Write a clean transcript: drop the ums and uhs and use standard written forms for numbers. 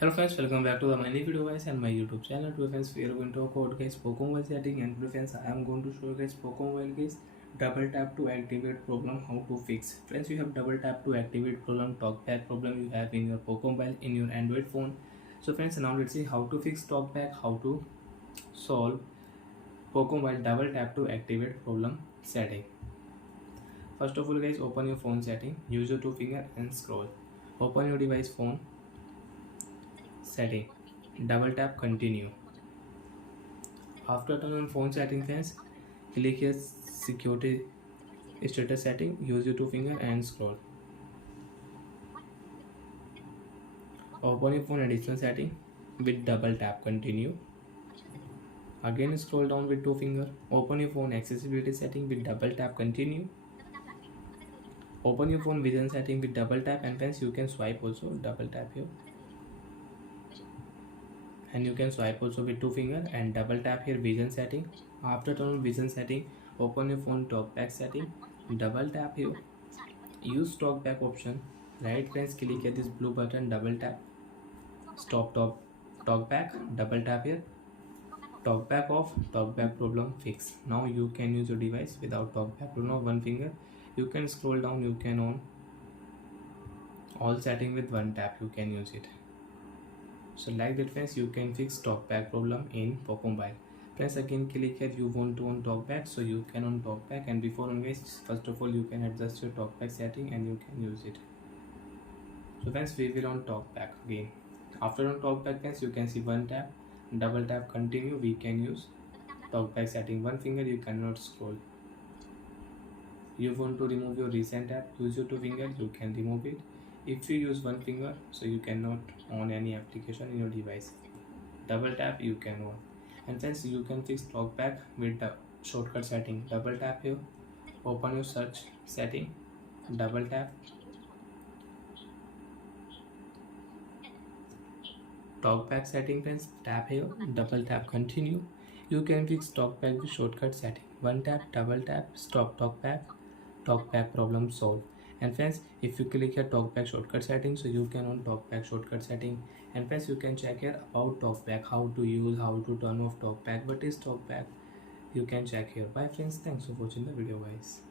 Hello friends, welcome back to the my new video guys and my YouTube channel. Today friends, we are going to talk about guys Poco M5 setting, and today friends I am going to show you guys Poco M5 guys double tap to activate problem, how to fix. Friends, you have double tap to activate problem, talkback problem you have in your Poco mobile in your Android phone. So friends, now let's see how to fix talkback, how to solve Poco mobile double tap to activate problem setting. First of all guys, open your phone setting, use your two finger and scroll. Open your device phone setting, double tap continue. After turn on phone setting friends, click here security status setting, use your two finger and scroll. Open your phone additional setting with double tap continue. Again scroll down with two finger. Open your phone accessibility setting with double tap continue. Open your phone vision setting with double tap, and friends you can swipe also, double tap here. And you can swipe also with two finger and double tap here vision setting. After turn on vision setting, open your phone talkback setting, double tap here, use talkback option. Right friends, click here this blue button, double tap, stop talkback, double tap here, talkback off, talkback problem fix. Now you can use your device without talkback. Now one finger, you can scroll down, you can on all setting with one tap, you can use it. So like that friends, you can fix talkback problem in Poco mobile. Friends, again click here, you want to on talkback, so you can on talkback, and before on guys, first of all you can adjust your talkback setting and you can use it. So friends, we will on talkback again. After on talkback friends, you can see one tap, double tap continue, we can use talkback setting. One finger you cannot scroll. You want to remove your recent app, use your two finger, you can remove it. If you use one finger, so you cannot on any application in your device. Double tap you can on. And friends, you can fix talkback with the shortcut setting. Double tap here, open your search setting, double tap, talkback setting friends, tap here, double tap continue. You can fix talkback with shortcut setting. One tap, double tap, stop talkback problem solved. And friends, if you click here talkback shortcut setting, so you can on talkback shortcut setting. And friends, you can check here about talkback, how to use, how to turn off talkback, what is talkback, you can check here. Bye friends, thanks for watching the video guys.